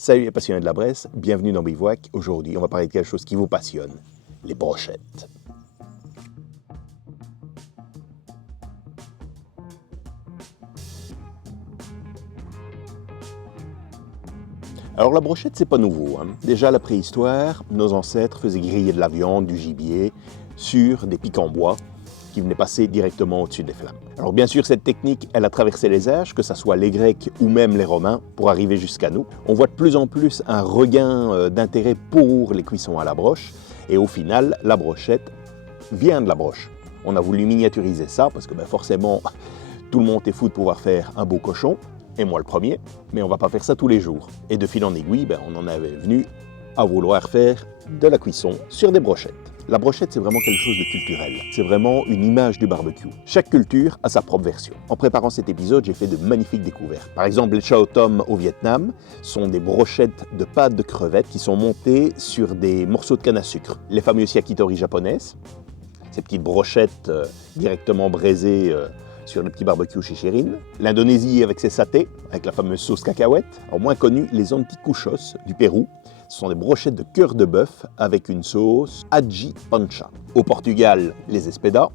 Salut les passionnés de la Bresse, bienvenue dans Bivouac. Aujourd'hui, on va parler de quelque chose qui vous passionne, les brochettes. Alors la brochette, c'est pas nouveau. Déjà à la préhistoire, nos ancêtres faisaient griller de la viande, du gibier, sur des pics en bois qui venaient passer directement au-dessus des flammes. Alors bien sûr, cette technique, elle a traversé les âges, que ce soit les Grecs ou même les Romains, pour arriver jusqu'à nous. On voit de plus en plus un regain d'intérêt pour les cuissons à la broche, et au final, la brochette vient de la broche. On a voulu miniaturiser ça, parce que forcément, tout le monde est fou de pouvoir faire un beau cochon, et moi le premier, mais on ne va pas faire ça tous les jours. Et de fil en aiguille, on en avait venu à vouloir faire de la cuisson sur des brochettes. La brochette, c'est vraiment quelque chose de culturel. C'est vraiment une image du barbecue. Chaque culture a sa propre version. En préparant cet épisode, j'ai fait de magnifiques découvertes. Par exemple, les chao tom au Vietnam sont des brochettes de pâte de crevettes qui sont montées sur des morceaux de canne à sucre. Les fameuses yakitori japonaises, ces petites brochettes directement braisées sur le petit barbecue chez Chérine. L'Indonésie avec ses satés, avec la fameuse sauce cacahuète. Alors moins connu, les anticuchos du Pérou. Ce sont des brochettes de cœur de bœuf avec une sauce aji pancha. Au Portugal, les espedas,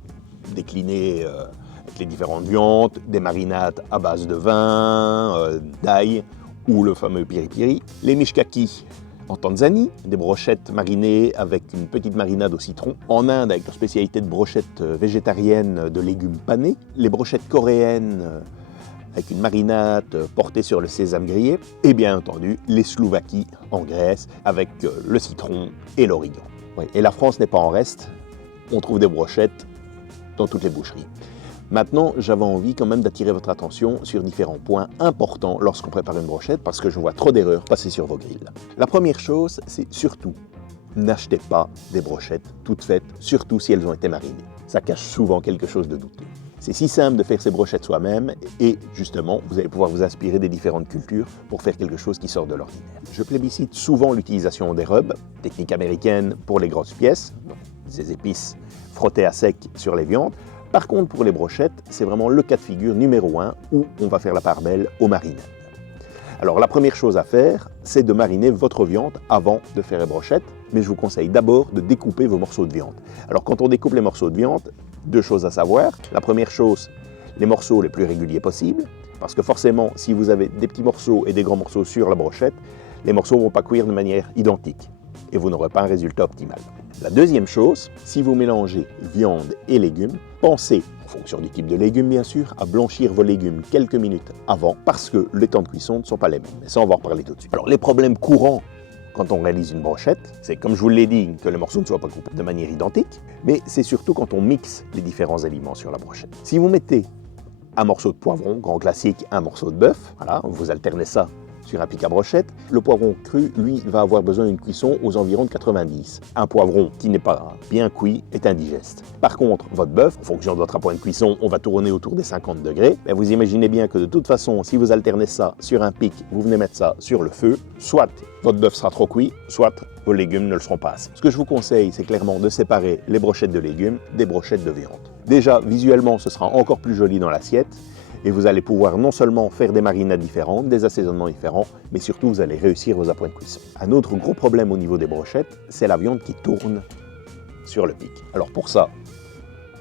déclinés avec les différentes viandes, des marinades à base de vin, d'ail ou le fameux piri-piri. Les mishkaki en Tanzanie, des brochettes marinées avec une petite marinade au citron. En Inde, avec leur spécialité de brochettes végétariennes de légumes panés. Les brochettes coréennes avec une marinade portée sur le sésame grillé. Et bien entendu, les Slovaquies en Grèce avec le citron et l'origan. Oui, et la France n'est pas en reste. On trouve des brochettes dans toutes les boucheries. Maintenant, j'avais envie quand même d'attirer votre attention sur différents points importants lorsqu'on prépare une brochette, parce que je vois trop d'erreurs passer sur vos grilles. La première chose, c'est surtout, n'achetez pas des brochettes toutes faites, surtout si elles ont été marinées. Ça cache souvent quelque chose de douteux. C'est si simple de faire ces brochettes soi-même, et justement, vous allez pouvoir vous inspirer des différentes cultures pour faire quelque chose qui sort de l'ordinaire. Je plébiscite souvent l'utilisation des rubs, technique américaine pour les grosses pièces, donc ces épices frottées à sec sur les viandes. Par contre, pour les brochettes, c'est vraiment le cas de figure numéro 1 où on va faire la part belle aux marinades. Alors la première chose à faire, c'est de mariner votre viande avant de faire les brochettes, mais je vous conseille d'abord de découper vos morceaux de viande. Alors quand on découpe les morceaux de viande, deux choses à savoir. La première chose, les morceaux les plus réguliers possibles, parce que forcément, si vous avez des petits morceaux et des grands morceaux sur la brochette, les morceaux ne vont pas cuire de manière identique et vous n'aurez pas un résultat optimal. La deuxième chose, si vous mélangez viande et légumes, pensez, en fonction du type de légumes bien sûr, à blanchir vos légumes quelques minutes avant, parce que les temps de cuisson ne sont pas les mêmes. Mais ça, on va en reparler tout de suite. Alors les problèmes courants quand on réalise une brochette, c'est comme je vous l'ai dit, que les morceaux ne soient pas coupés de manière identique, mais c'est surtout quand on mixe les différents aliments sur la brochette. Si vous mettez un morceau de poivron, grand classique, un morceau de bœuf, voilà, vous alternez ça sur un pic à brochette. Le poivron cru, lui, va avoir besoin d'une cuisson aux environs de 90. Un poivron qui n'est pas bien cuit est indigeste. Par contre, votre bœuf, en fonction de votre point de cuisson, on va tourner autour des 50 degrés. Et vous imaginez bien que de toute façon, si vous alternez ça sur un pic, vous venez mettre ça sur le feu, soit votre bœuf sera trop cuit, soit vos légumes ne le seront pas assez. Ce que je vous conseille, c'est clairement de séparer les brochettes de légumes des brochettes de viande. Déjà, visuellement, ce sera encore plus joli dans l'assiette. Et vous allez pouvoir non seulement faire des marinades différentes, des assaisonnements différents, mais surtout vous allez réussir vos appoints de cuisson. Un autre gros problème au niveau des brochettes, c'est la viande qui tourne sur le pic. Alors pour ça,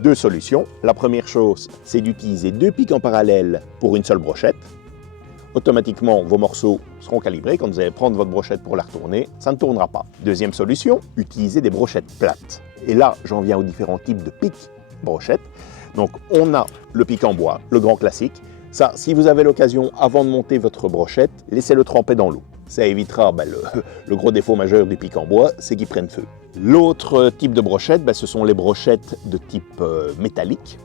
deux solutions. La première chose, c'est d'utiliser deux pics en parallèle pour une seule brochette. Automatiquement, vos morceaux seront calibrés. Quand vous allez prendre votre brochette pour la retourner, ça ne tournera pas. Deuxième solution, utilisez des brochettes plates. Et là, j'en viens aux différents types de pics brochettes. Donc on a le pic en bois, le grand classique. Ça, si vous avez l'occasion, avant de monter votre brochette, laissez-le tremper dans l'eau. Ça évitera le gros défaut majeur du pic en bois, c'est qu'il prenne feu. L'autre type de brochette, ce sont les brochettes de type métallique.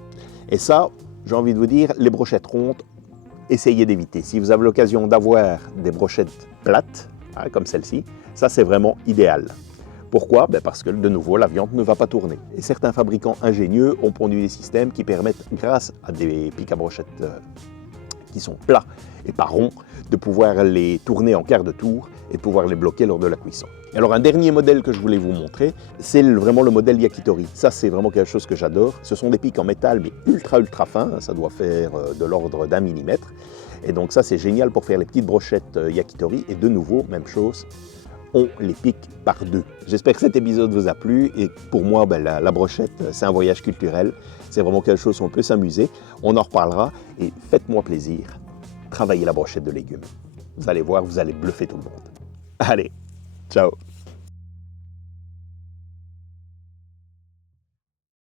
Et ça, j'ai envie de vous dire, les brochettes rondes, essayez d'éviter. Si vous avez l'occasion d'avoir des brochettes plates, comme celle-ci, ça c'est vraiment idéal. Pourquoi? Parce que, de nouveau, la viande ne va pas tourner. Et certains fabricants ingénieux ont pondu des systèmes qui permettent, grâce à des pics à brochettes qui sont plats et pas ronds, de pouvoir les tourner en quart de tour et de pouvoir les bloquer lors de la cuisson. Et alors, un dernier modèle que je voulais vous montrer, c'est vraiment le modèle yakitori. Ça, c'est vraiment quelque chose que j'adore. Ce sont des pics en métal, mais ultra fins. Ça doit faire de l'ordre d'1 millimètre. Et donc ça, c'est génial pour faire les petites brochettes yakitori. Et de nouveau, même chose, on les pique par deux. J'espère que cet épisode vous a plu. Et pour moi, la brochette, c'est un voyage culturel. C'est vraiment quelque chose où on peut s'amuser. On en reparlera. Et faites-moi plaisir, travaillez la brochette de légumes. Vous allez voir, vous allez bluffer tout le monde. Allez, ciao!